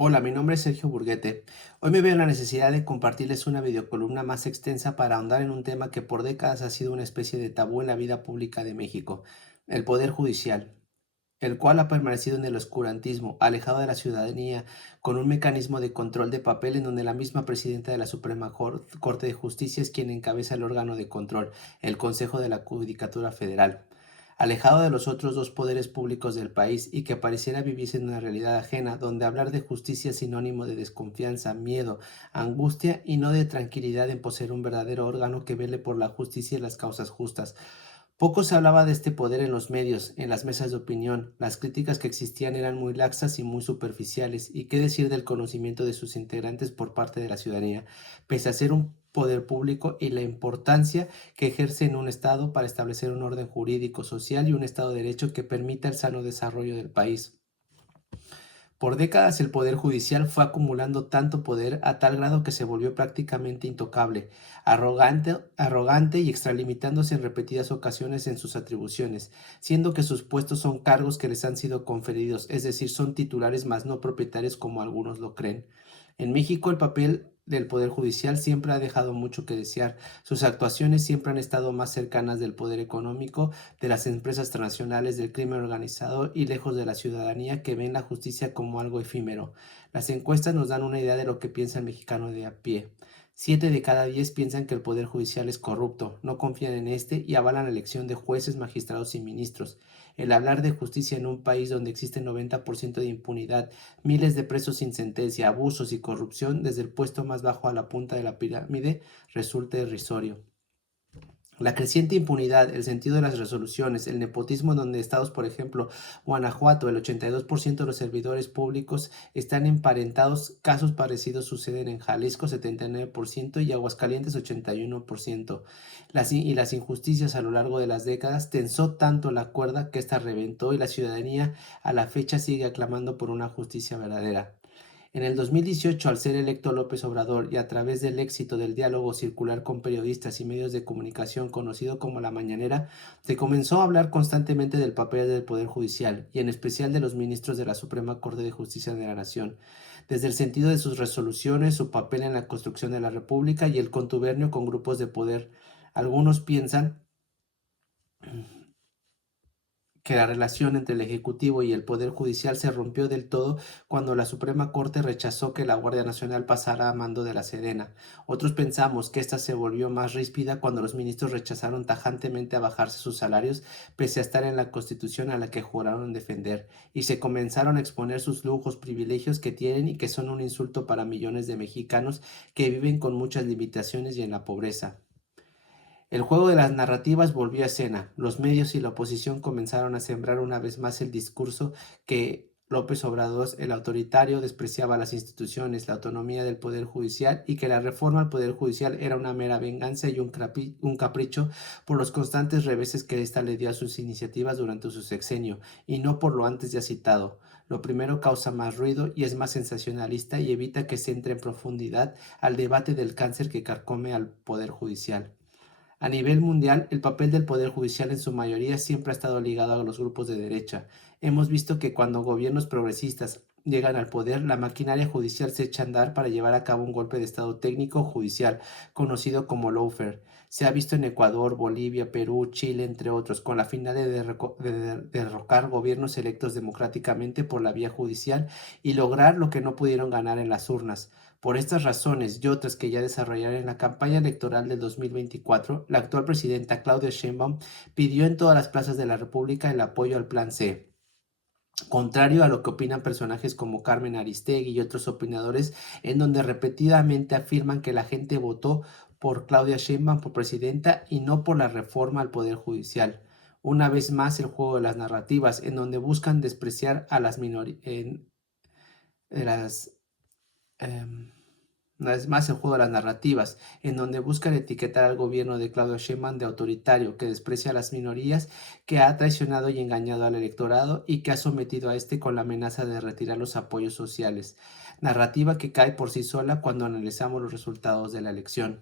Hola, mi nombre es Sergio Burguete. Hoy me veo en la necesidad de compartirles una videocolumna más extensa para ahondar en un tema que por décadas ha sido una especie de tabú en la vida pública de México, el poder judicial, el cual ha permanecido en el oscurantismo, alejado de la ciudadanía, con un mecanismo de control de papel en donde la misma presidenta de la Suprema Corte de Justicia es quien encabeza el órgano de control, el Consejo de la Judicatura Federal. Alejado de los otros dos poderes públicos del país y que pareciera vivirse en una realidad ajena, donde hablar de justicia es sinónimo de desconfianza, miedo, angustia y no de tranquilidad en poseer un verdadero órgano que vele por la justicia y las causas justas. Poco se hablaba de este poder en los medios, en las mesas de opinión. Las críticas que existían eran muy laxas y muy superficiales. ¿Y qué decir del conocimiento de sus integrantes por parte de la ciudadanía, pese a ser un poder público y la importancia que ejerce en un Estado para establecer un orden jurídico, social y un Estado de Derecho que permita el sano desarrollo del país? Por décadas el Poder Judicial fue acumulando tanto poder a tal grado que se volvió prácticamente intocable, arrogante y extralimitándose en repetidas ocasiones en sus atribuciones, siendo que sus puestos son cargos que les han sido conferidos, es decir, son titulares más no propietarios como algunos lo creen. En México el papel del Poder Judicial siempre ha dejado mucho que desear. Sus actuaciones siempre han estado más cercanas del poder económico, de las empresas transnacionales, del crimen organizado y lejos de la ciudadanía que ven la justicia como algo efímero. Las encuestas nos dan una idea de lo que piensa el mexicano de a pie. 7 de cada 10 piensan que el Poder Judicial es corrupto, no confían en este y avalan la elección de jueces, magistrados y ministros. El hablar de justicia en un país donde existe 90% de impunidad, miles de presos sin sentencia, abusos y corrupción desde el puesto más bajo a la punta de la pirámide resulta irrisorio. La creciente impunidad, el sentido de las resoluciones, el nepotismo en donde estados, por ejemplo, Guanajuato, el 82% de los servidores públicos están emparentados, casos parecidos suceden en Jalisco 79% y Aguascalientes 81%. Las injusticias a lo largo de las décadas tensó tanto la cuerda que ésta reventó y la ciudadanía a la fecha sigue aclamando por una justicia verdadera. En el 2018, al ser electo López Obrador y a través del éxito del diálogo circular con periodistas y medios de comunicación conocido como La Mañanera, se comenzó a hablar constantemente del papel del Poder Judicial y en especial de los ministros de la Suprema Corte de Justicia de la Nación, desde el sentido de sus resoluciones, su papel en la construcción de la República y el contubernio con grupos de poder. Algunos piensan que la relación entre el Ejecutivo y el Poder Judicial se rompió del todo cuando la Suprema Corte rechazó que la Guardia Nacional pasara a mando de la Sedena. Otros pensamos que esta se volvió más ríspida cuando los ministros rechazaron tajantemente a bajarse sus salarios pese a estar en la Constitución a la que juraron defender, y se comenzaron a exponer sus lujos, privilegios que tienen y que son un insulto para millones de mexicanos que viven con muchas limitaciones y en la pobreza. El juego de las narrativas volvió a escena. Los medios y la oposición comenzaron a sembrar una vez más el discurso que López Obrador, el autoritario, despreciaba las instituciones, la autonomía del Poder Judicial y que la reforma al Poder Judicial era una mera venganza y un capricho por los constantes reveses que ésta le dio a sus iniciativas durante su sexenio, y no por lo antes ya citado. Lo primero causa más ruido y es más sensacionalista y evita que se entre en profundidad al debate del cáncer que carcome al Poder Judicial. A nivel mundial, el papel del Poder Judicial en su mayoría siempre ha estado ligado a los grupos de derecha. Hemos visto que cuando gobiernos progresistas llegan al poder, la maquinaria judicial se echa a andar para llevar a cabo un golpe de Estado técnico judicial, conocido como lawfare. Se ha visto en Ecuador, Bolivia, Perú, Chile, entre otros, con la finalidad de derrocar gobiernos electos democráticamente por la vía judicial y lograr lo que no pudieron ganar en las urnas. Por estas razones y otras que ya desarrollaré en la campaña electoral del 2024, la actual presidenta Claudia Sheinbaum pidió en todas las plazas de la República el apoyo al Plan C. Contrario a lo que opinan personajes como Carmen Aristegui y otros opinadores, en donde repetidamente afirman que la gente votó por Claudia Sheinbaum por presidenta y no por la reforma al Poder Judicial. Una vez más el juego de las narrativas, en donde buscan despreciar a las minorías, las em, una vez más el juego de las narrativas, en donde buscan etiquetar al gobierno de Claudio Sheinbaum de autoritario, que desprecia a las minorías, que ha traicionado y engañado al electorado y que ha sometido a este con la amenaza de retirar los apoyos sociales. Narrativa que cae por sí sola cuando analizamos los resultados de la elección.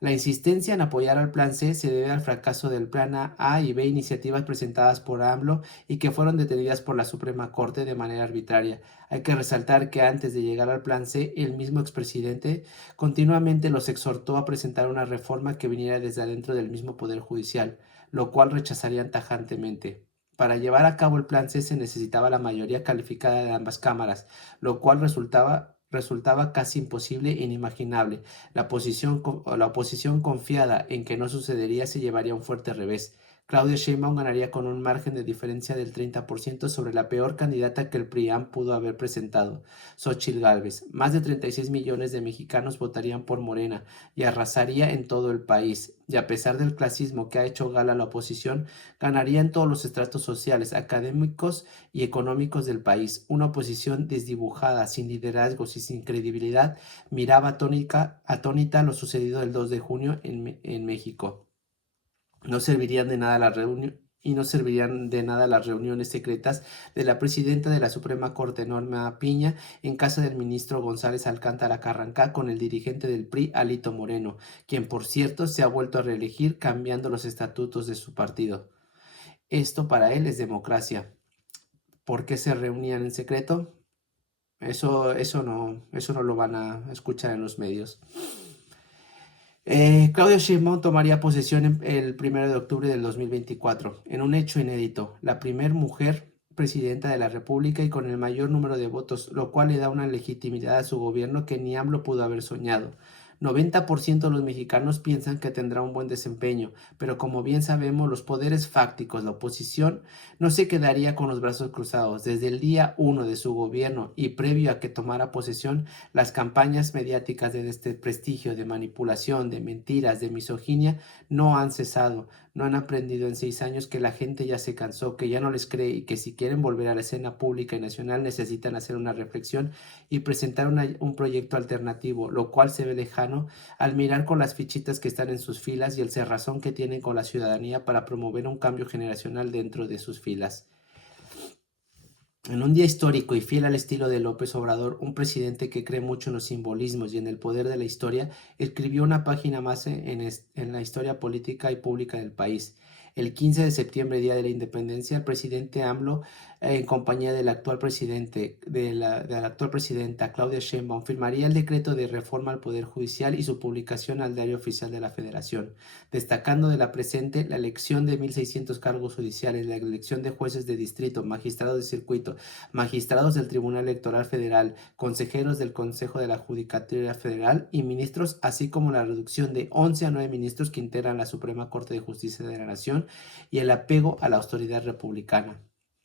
La insistencia en apoyar al Plan C se debe al fracaso del Plan A y B, iniciativas presentadas por AMLO y que fueron detenidas por la Suprema Corte de manera arbitraria. Hay que resaltar que antes de llegar al Plan C, el mismo expresidente continuamente los exhortó a presentar una reforma que viniera desde adentro del mismo Poder Judicial, lo cual rechazarían tajantemente. Para llevar a cabo el Plan C se necesitaba la mayoría calificada de ambas cámaras, lo cual resultaba casi imposible e inimaginable. La oposición confiada en que no sucedería se llevaría un fuerte revés. Claudia Sheinbaum ganaría con un margen de diferencia del 30% sobre la peor candidata que el PRIAN pudo haber presentado, Xóchitl Gálvez. Más de 36 millones de mexicanos votarían por Morena y arrasaría en todo el país. Y a pesar del clasismo que ha hecho gala la oposición, ganaría en todos los estratos sociales, académicos y económicos del país. Una oposición desdibujada, sin liderazgos y sin credibilidad, miraba atónita lo sucedido el 2 de junio en México. No servirían de nada las reuniones. Y no servirían de nada las reuniones secretas de la presidenta de la Suprema Corte, Norma Piña, en casa del ministro González Alcántara Carrancá con el dirigente del PRI, Alito Moreno, quien por cierto se ha vuelto a reelegir cambiando los estatutos de su partido. Esto para él es democracia. ¿Por qué se reunían en secreto? Eso no lo van a escuchar en los medios. Claudia Sheinbaum tomaría posesión el 1 de octubre del 2024, en un hecho inédito, la primer mujer presidenta de la República y con el mayor número de votos, lo cual le da una legitimidad a su gobierno que ni AMLO pudo haber soñado. 90% de los mexicanos piensan que tendrá un buen desempeño, pero como bien sabemos, los poderes fácticos, la oposición, no se quedaría con los brazos cruzados. Desde el día 1 de su gobierno y previo a que tomara posesión, las campañas mediáticas de desprestigio, de manipulación, de mentiras, de misoginia no han cesado. No han aprendido en 6 años que la gente ya se cansó, que ya no les cree y que si quieren volver a la escena pública y nacional necesitan hacer una reflexión y presentar un proyecto alternativo, lo cual se ve lejano al mirar con las fichitas que están en sus filas y el cerrazón que tienen con la ciudadanía para promover un cambio generacional dentro de sus filas. En un día histórico y fiel al estilo de López Obrador, un presidente que cree mucho en los simbolismos y en el poder de la historia, escribió una página más en la historia política y pública del país. El 15 de septiembre, día de la independencia, el presidente AMLO, en compañía de la actual presidenta Claudia Sheinbaum, firmaría el decreto de reforma al Poder Judicial y su publicación al Diario Oficial de la Federación, destacando de la presente la elección de 1.600 cargos judiciales, la elección de jueces de distrito, magistrados de circuito, magistrados del Tribunal Electoral Federal, consejeros del Consejo de la Judicatura Federal y ministros, así como la reducción de 11 a 9 ministros que integran la Suprema Corte de Justicia de la Nación y el apego a la autoridad republicana.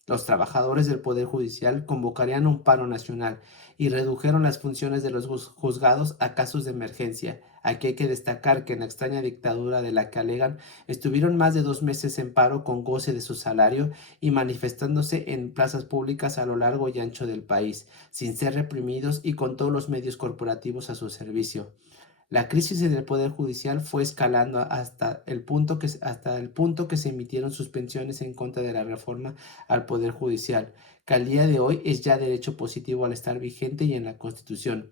Los trabajadores del Poder Judicial convocarían un paro nacional y redujeron las funciones de los juzgados a casos de emergencia. Aquí hay que destacar que en la extraña dictadura de la que alegan estuvieron más de 2 meses en paro con goce de su salario y manifestándose en plazas públicas a lo largo y ancho del país, sin ser reprimidos y con todos los medios corporativos a su servicio. La crisis en el Poder Judicial fue escalando hasta el punto que se emitieron suspensiones en contra de la reforma al Poder Judicial, que al día de hoy es ya derecho positivo al estar vigente y en la Constitución,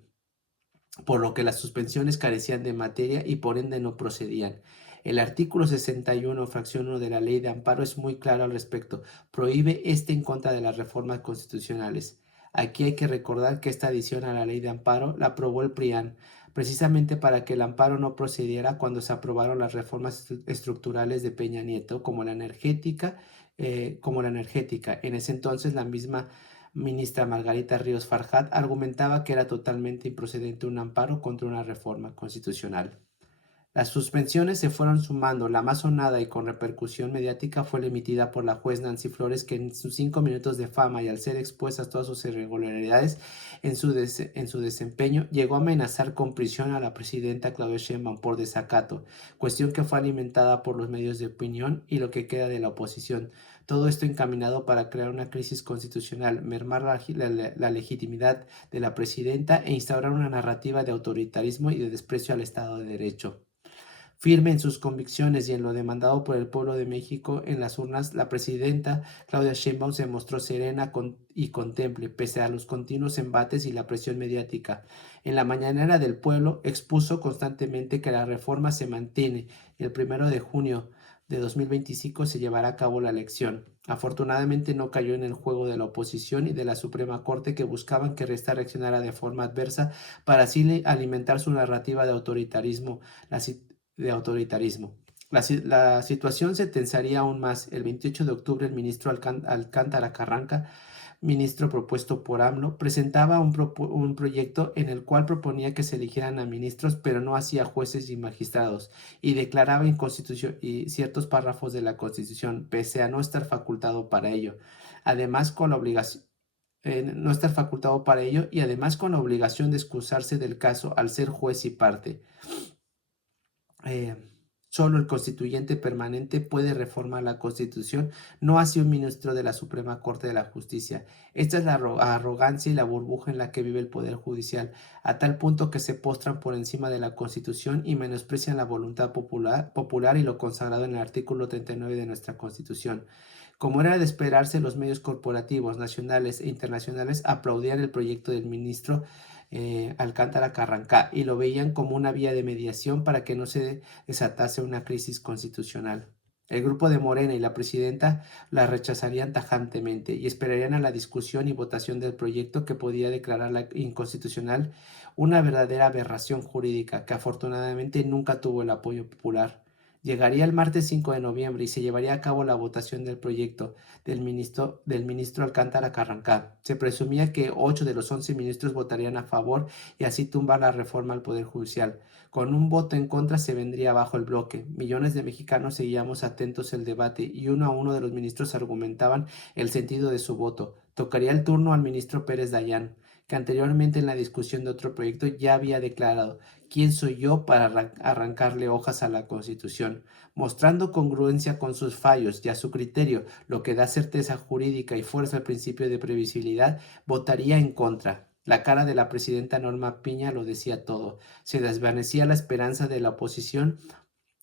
por lo que las suspensiones carecían de materia y por ende no procedían. El artículo 61, fracción 1 de la Ley de Amparo es muy claro al respecto. Prohíbe en contra de las reformas constitucionales. Aquí hay que recordar que esta adición a la Ley de Amparo la aprobó el PRIAN, precisamente para que el amparo no procediera cuando se aprobaron las reformas estructurales de Peña Nieto, como la energética. En ese entonces la misma ministra Margarita Ríos Farjat argumentaba que era totalmente improcedente un amparo contra una reforma constitucional. Las suspensiones se fueron sumando. La más sonada y con repercusión mediática fue la emitida por la juez Nancy Flores, que en sus 5 minutos de fama y al ser expuestas todas sus irregularidades en su desempeño, llegó a amenazar con prisión a la presidenta Claudia Sheinbaum por desacato, cuestión que fue alimentada por los medios de opinión y lo que queda de la oposición. Todo esto encaminado para crear una crisis constitucional, mermar la legitimidad de la presidenta e instaurar una narrativa de autoritarismo y de desprecio al Estado de Derecho. Firme en sus convicciones y en lo demandado por el pueblo de México en las urnas, la presidenta Claudia Sheinbaum se mostró serena y contemple, pese a los continuos embates y la presión mediática. En la mañanera del pueblo expuso constantemente que la reforma se mantiene y el 1 de junio de 2025 se llevará a cabo la elección. Afortunadamente no cayó en el juego de la oposición y de la Suprema Corte, que buscaban que esta reaccionara de forma adversa para así alimentar su narrativa la, de autoritarismo. La situación se tensaría aún más. El 28 de octubre, el ministro Alcántara Carranca, ministro propuesto por AMLO, presentaba un proyecto en el cual proponía que se eligieran a ministros, pero no hacía jueces y magistrados, y declaraba inconstitución y ciertos párrafos de la Constitución, pese a no estar facultado para ello. Además, con la obligación no estar facultado para ello y además con la obligación de excusarse del caso al ser juez y parte. Eh, Solo el constituyente permanente puede reformar la Constitución, no así un ministro de la Suprema Corte de la Justicia. Esta es la arrogancia y la burbuja en la que vive el Poder Judicial, a tal punto que se postran por encima de la Constitución y menosprecian la voluntad popular y lo consagrado en el artículo 39 de nuestra Constitución. Como era de esperarse, los medios corporativos nacionales e internacionales aplaudían el proyecto del ministro Alcántara Carrancá y lo veían como una vía de mediación para que no se desatase una crisis constitucional. El grupo de Morena y la presidenta la rechazarían tajantemente y esperarían a la discusión y votación del proyecto, que podía declararla inconstitucional, una verdadera aberración jurídica que afortunadamente nunca tuvo el apoyo popular. Llegaría el martes 5 de noviembre y se llevaría a cabo la votación del proyecto del ministro Alcántara Carrancá. Se presumía que 8 de los 11 ministros votarían a favor y así tumbar la reforma al Poder Judicial. Con un voto en contra se vendría abajo el bloque. Millones de mexicanos seguíamos atentos el debate y uno a uno de los ministros argumentaban el sentido de su voto. Tocaría el turno al ministro Pérez Dayán, que anteriormente en la discusión de otro proyecto ya había declarado: ¿quién soy yo para arrancarle hojas a la Constitución? Mostrando congruencia con sus fallos y a su criterio, lo que da certeza jurídica y fuerza al principio de previsibilidad, votaría en contra. La cara de la presidenta Norma Piña lo decía todo. Se desvanecía la esperanza de la oposición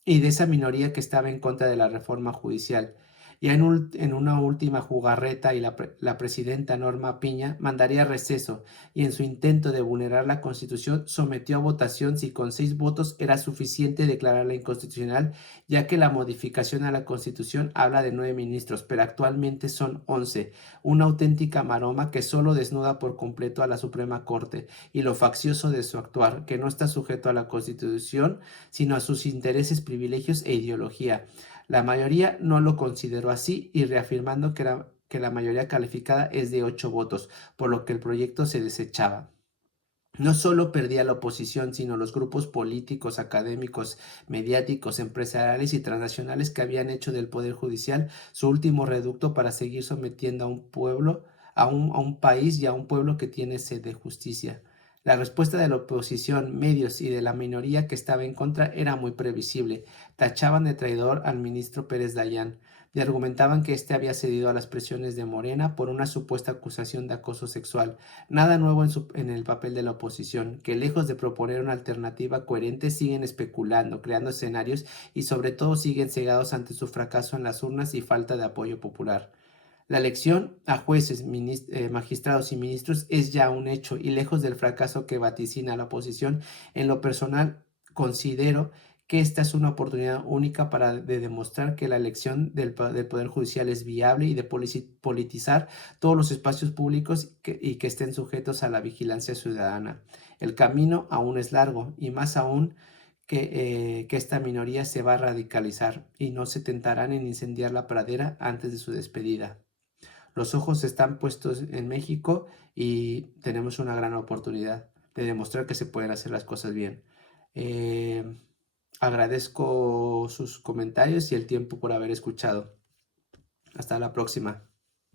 y de esa minoría que estaba en contra de la reforma judicial. Ya en una última jugarreta, y la presidenta Norma Piña mandaría receso, y en su intento de vulnerar la Constitución sometió a votación si con 6 votos era suficiente declararla inconstitucional, ya que la modificación a la Constitución habla de 9 ministros, pero actualmente son 11, una auténtica maroma que solo desnuda por completo a la Suprema Corte y lo faccioso de su actuar, que no está sujeto a la Constitución, sino a sus intereses, privilegios e ideología. La mayoría no lo consideró así, y reafirmando que la mayoría calificada es de 8 votos, por lo que el proyecto se desechaba. No solo perdía la oposición, sino los grupos políticos, académicos, mediáticos, empresariales y transnacionales que habían hecho del Poder Judicial su último reducto para seguir sometiendo a un pueblo, a un país y a un pueblo que tiene sed de justicia. La respuesta de la oposición, medios y de la minoría que estaba en contra era muy previsible. Tachaban de traidor al ministro Pérez Dayán y argumentaban que éste había cedido a las presiones de Morena por una supuesta acusación de acoso sexual. Nada nuevo en el papel de la oposición, que lejos de proponer una alternativa coherente siguen especulando, creando escenarios y sobre todo siguen cegados ante su fracaso en las urnas y falta de apoyo popular. La elección a jueces, magistrados y ministros es ya un hecho, y lejos del fracaso que vaticina la oposición, en lo personal considero que esta es una oportunidad única de demostrar que la elección del Poder Judicial es viable y de politizar todos los espacios públicos y que estén sujetos a la vigilancia ciudadana. El camino aún es largo, y más aún que esta minoría se va a radicalizar y no se tentarán en incendiar la pradera antes de su despedida. Los ojos están puestos en México y tenemos una gran oportunidad de demostrar que se pueden hacer las cosas bien. Eh, Agradezco sus comentarios y el tiempo por haber escuchado. Hasta la próxima.